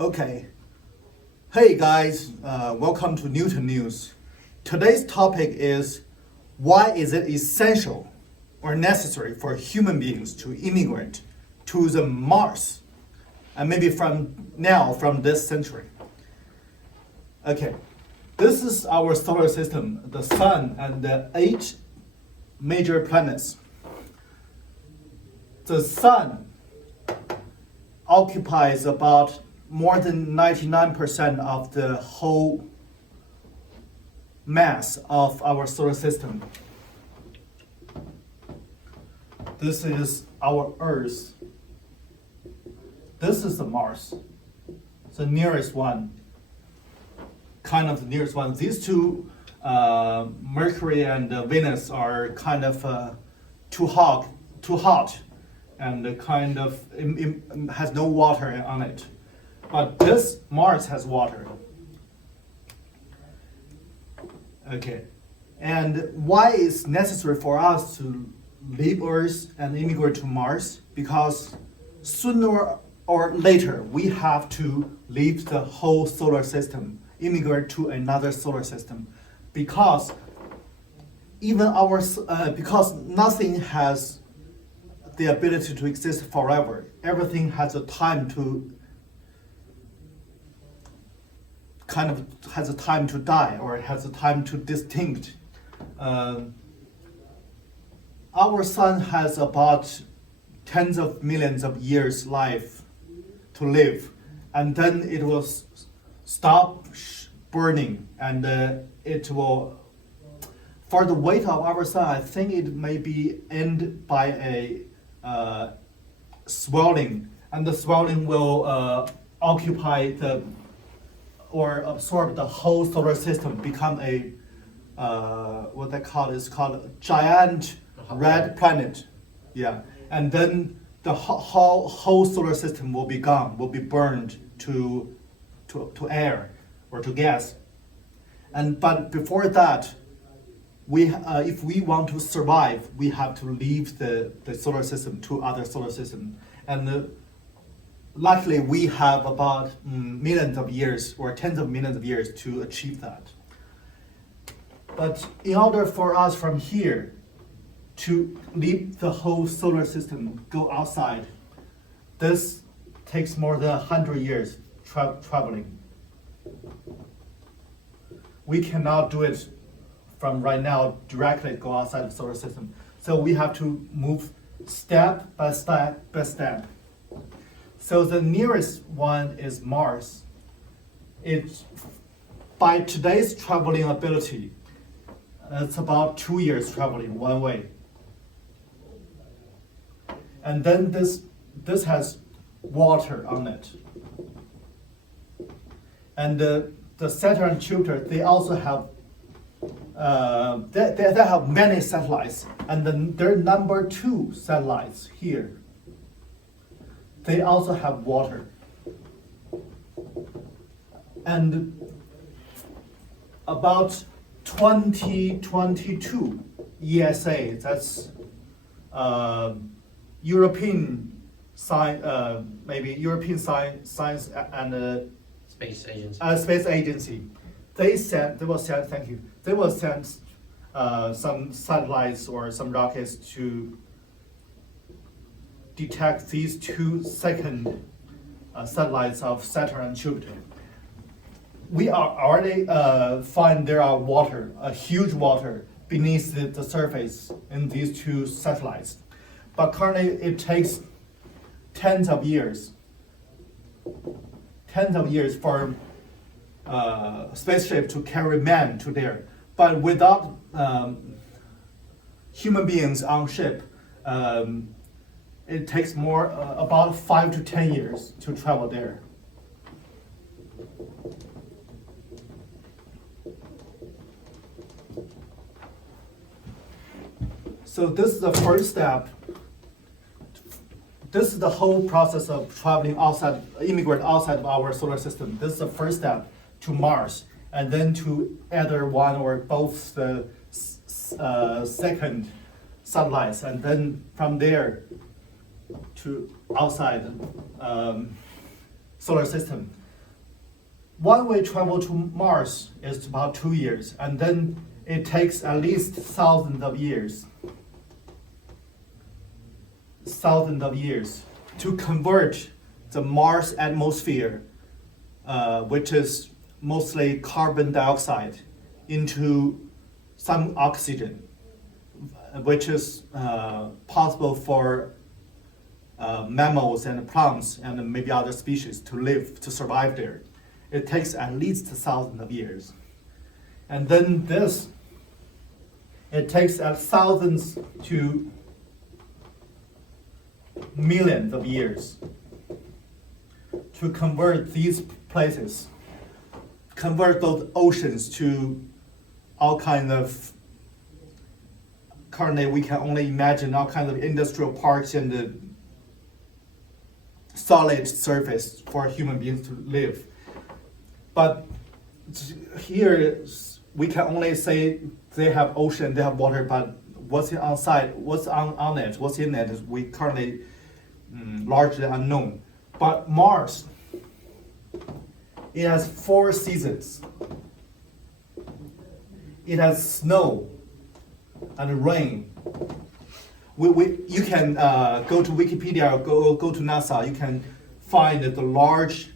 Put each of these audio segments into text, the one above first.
Okay. Hey guys, welcome to Newton News. Today's topic is why is it essential or necessary for human beings to immigrate to the Mars? And maybe from this century. Okay, this is our solar system, the sun and the 8 major planets. The sun occupies about more than 99% of the whole mass of our solar system. This is our Earth. This is the Mars, the nearest one, kind of the nearest one. These two, Mercury and Venus, are kind of too hot, and kind of has no water on it. But this Mars has water. Okay, and why is necessary for us to leave Earth and immigrate to Mars? Because sooner or later we have to leave the whole solar system, immigrate to another solar system, because because nothing has the ability to exist forever. Everything has a time to die, or it has a time to distinct. Our sun has about tens of millions of years life to live, and then it will stop burning, and it will, for the weight of our sun, I think it may be end by a swelling, and the swelling will occupy or absorb the whole solar system, become a what they call is called a giant red planet. Yeah, and then the whole solar system will be gone, will be burned to air or to gas. But before that, if we want to survive, we have to leave the solar system to other solar system. And luckily, we have about millions of years or tens of millions of years to achieve that. But in order for us from here to leave the whole solar system, go outside, this takes more than 100 years traveling. We cannot do it from right now directly go outside the solar system. So we have to move step by step. So the nearest one is Mars. It's, by today's traveling ability, it's about 2 years traveling one way. And then this has water on it. And the Saturn and Jupiter, they also have they have many satellites, and then their number 2 satellites here, they also have water. And about 2022 ESA, that's European Science and Space Agency. They will send some satellites or some rockets to detect these 2 second satellites of Saturn and Jupiter. We are already find there are water, a huge water beneath the surface in these 2 satellites. But currently it takes tens of years for spaceship to carry man to there. But without human beings on ship, it takes more about 5 to 10 years to travel there. So this is the first step. This is the whole process of traveling outside, immigrate outside of our solar system. This is the first step to Mars, and then to either one or both the second satellites, and then from there to outside solar system. one way travel to Mars is about 2 years, and then it takes at least thousands of years to convert the Mars atmosphere, which is mostly carbon dioxide, into some oxygen, which is possible for mammals and plants and maybe other species to live, to survive there. It takes at least thousands of years. And then it takes thousands to millions of years to convert these places, convert those oceans to all kinds of, currently we can only imagine all kinds of industrial parks and the solid surface for human beings to live. But here we can only say they have ocean, they have water, but what's outside, what's on it, what's in it, is we currently largely unknown. But Mars, it has 4 seasons. It has snow and rain. You can go to Wikipedia or go to NASA. You can find the large,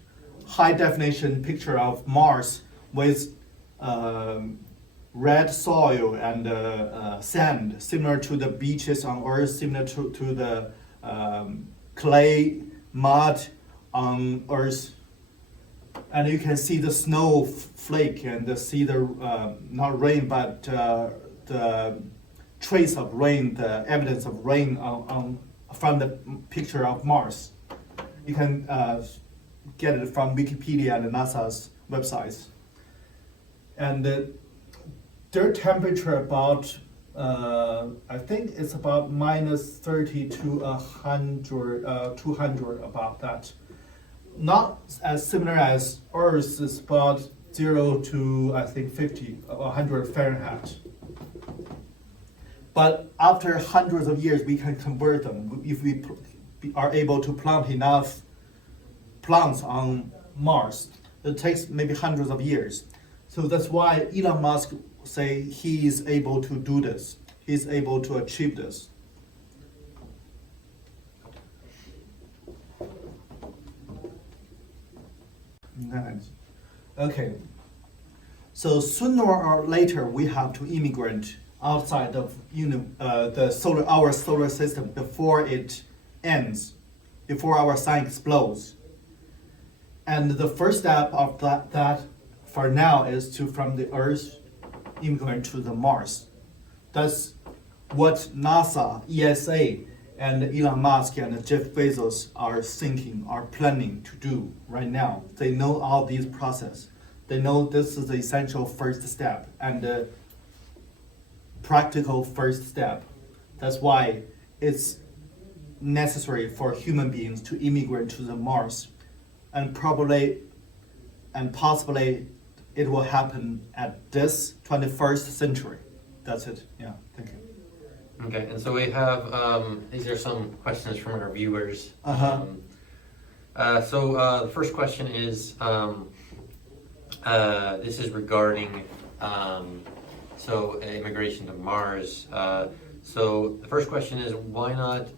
high-definition picture of Mars with red soil and sand, similar to the beaches on Earth, similar to the clay, mud on Earth. And you can see the snow flake and see the, not rain, but the trace of rain, the evidence of rain from the picture of Mars. You can get it from Wikipedia and NASA's websites. And their temperature about, I think it's about minus 30 to 100, 200, about that. Not as similar as Earth, is about 0 to, I think, 50, 100 Fahrenheit. But after hundreds of years, we can convert them if we are able to plant enough plants on Mars. It takes maybe hundreds of years. So that's why Elon Musk say he is able to do this. He's able to achieve this. Nice. Okay. So sooner or later, we have to immigrate outside of our solar system before it ends, before our sun explodes. And the first step of that for now is to, from the Earth, immigrate to the Mars. That's what NASA, ESA, and Elon Musk and Jeff Bezos are thinking, are planning to do right now. They know all these process. They know this is the essential first step and the practical first step. That's why it's necessary for human beings to immigrate to the Mars. And probably and possibly it will happen at this 21st century. That's it. Yeah, thank you. Okay, and so we have, these are some questions from our viewers. So the first question is, this is regarding immigration to Mars. So the first question is, why not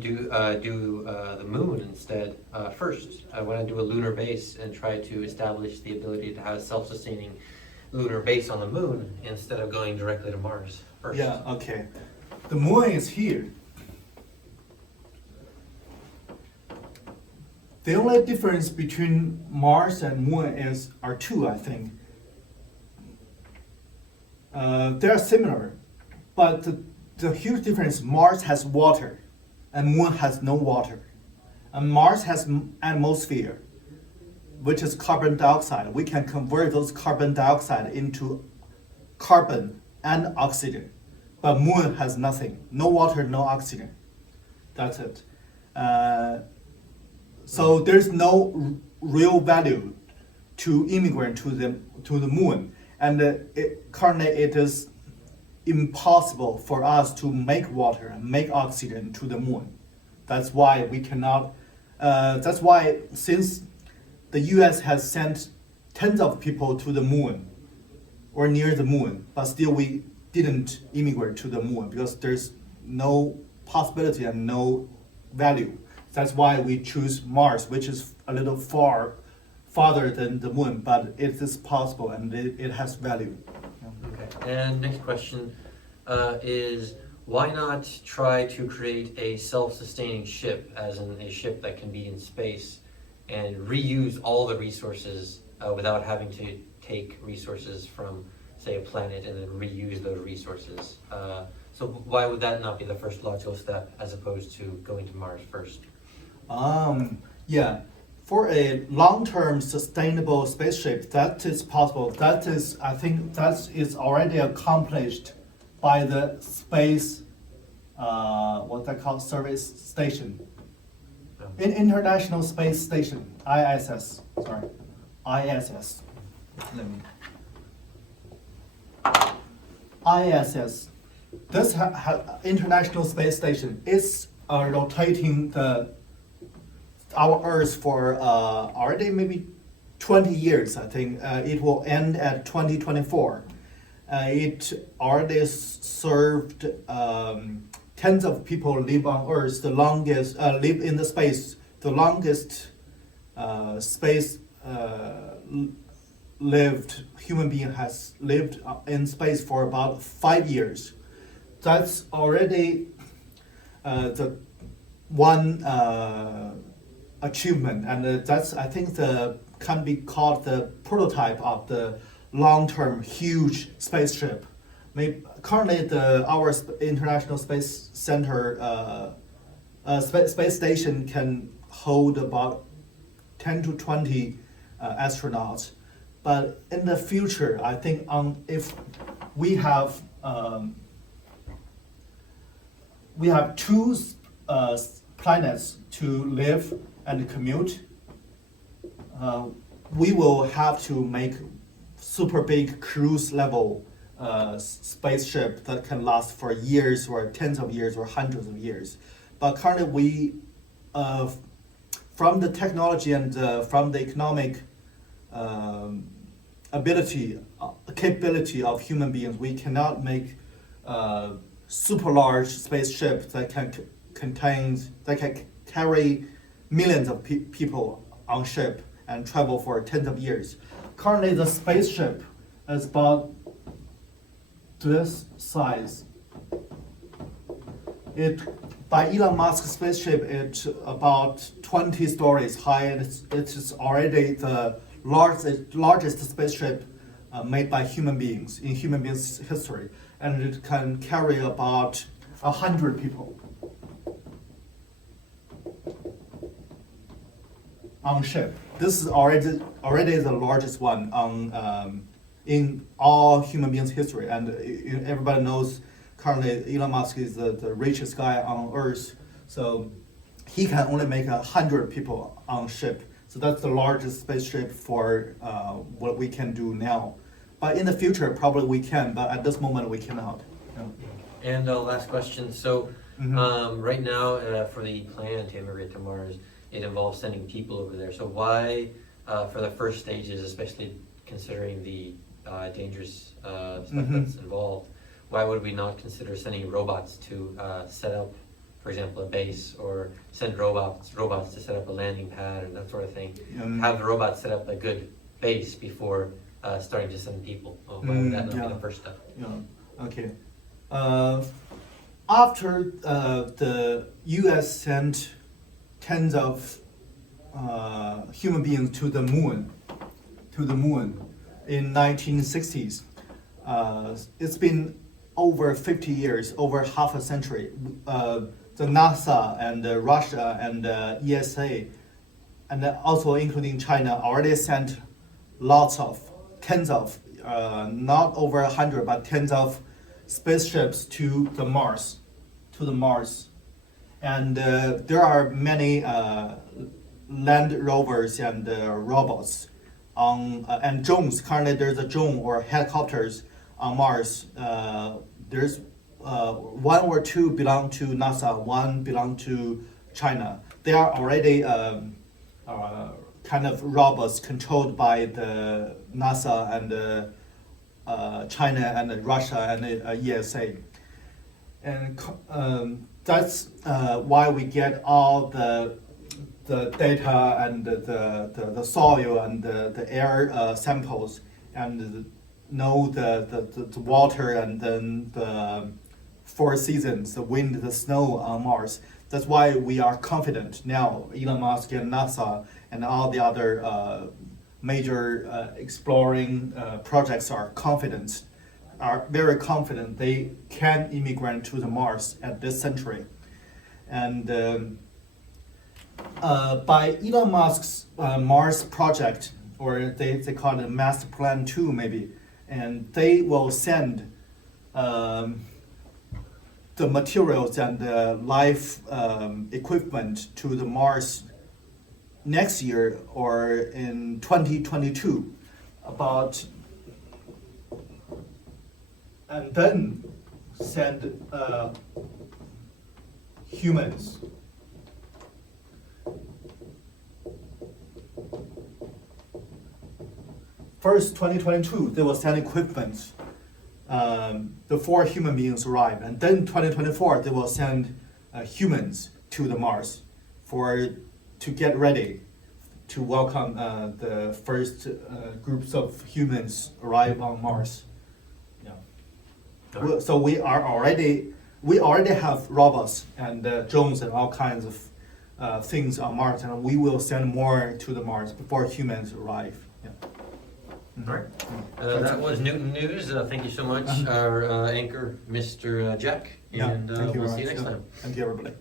do the moon instead first? Why not do a lunar base and try to establish the ability to have a self-sustaining lunar base on the moon instead of going directly to Mars first? Yeah, okay. The moon is here. The only difference between Mars and moon are two, I think. They are similar, but the huge difference, Mars has water and moon has no water. And Mars has atmosphere, which is carbon dioxide. We can convert those carbon dioxide into carbon and oxygen. But moon has nothing, no water, no oxygen. That's it. So there's no real value to immigrate to the moon. And currently it is impossible for us to make water and make oxygen to the moon. That's why we cannot, that's why since the U.S. has sent tens of people to the moon or near the moon, but still we didn't immigrate to the moon because there's no possibility and no value. That's why we choose Mars, which is a little farther than the moon, but it is possible and it has value. Okay. And next question is, why not try to create a self-sustaining ship, as in a ship that can be in space and reuse all the resources without having to take resources from, say, a planet and then reuse those resources? So why would that not be the first logical step as opposed to going to Mars first? Yeah, for a long-term sustainable spaceship, that is possible. That is, I think, that is already accomplished by the space, what they call service station, International Space Station, ISS. Sorry, ISS. Let me. ISS. This International Space Station is rotating our Earth for already maybe 20 years. I think it will end at 2024. It already served tens of people live on Earth. The longest live in the space. The longest space lived human being has lived in space for about 5 years. That's already the one achievement, and that's, I think, can be called the prototype of the long-term huge spaceship. Currently, our International Space Center space station can hold about 10 to 20 astronauts, but in the future, I think if we have two planets to live and commute, we will have to make super big cruise level spaceship that can last for years or tens of years or hundreds of years. But currently we, from the technology and from the economic capability of human beings, we cannot make super large spaceship that can carry millions of people on ship and travel for tens of years. Currently, the spaceship is about this size. By Elon Musk's spaceship, it's about 20 stories high, and it is already the largest spaceship made by human beings in human beings' history, and it can carry about 100 people on ship. This is already the largest one in all human beings' history, and everybody knows currently Elon Musk is the richest guy on Earth, so he can only make 100 people on ship. So that's the largest spaceship for what we can do now. But in the future, probably we can, but at this moment we cannot. Yeah. And last question. So right now, for the plan to immigrate to Mars, it involves sending people over there. So why, for the first stages, especially considering the dangerous stuff that's involved, why would we not consider sending robots to set up, for example, a base, or send robots to set up a landing pad and that sort of thing? Have the robots set up a good base before starting to send people. Why would that not be the first step? Yeah. Okay. After the U.S. sent tens of human beings to the moon in 1960s, it's been over 50 years, over half a century. The NASA and Russia and ESA, and also including China, already sent tens of, not over 100, but tens of spaceships to the Mars. And there are many land rovers and robots and drones. Currently, there's a drone or helicopters on Mars. There's one or two belong to NASA, one belong to China. They are already kind of robots controlled by the NASA and China and Russia and ESA. And that's why we get all the data and the soil and the air samples and know the water and then the 4 seasons, the wind, the snow on Mars. That's why we are confident now. Elon Musk and NASA and all the other major exploring projects are very confident they can immigrate to the Mars at this century. And by Elon Musk's Mars project, or they call it Master Plan 2 maybe, and they will send the materials and the life equipment to the Mars next year or in 2022, and then send humans. First, 2022, they will send equipment. The 4 human beings arrive, and then 2024, they will send humans to the Mars to get ready to welcome the first groups of humans arrive on Mars. Yeah. Right. So we already have robots and drones and all kinds of things on Mars, and we will send more to the Mars before humans arrive. Yeah. All right. That was Newton News. Thank you so much, our anchor, Mr. Jack. Yeah, And thank you we'll very see you much. next time. Thank you, everybody.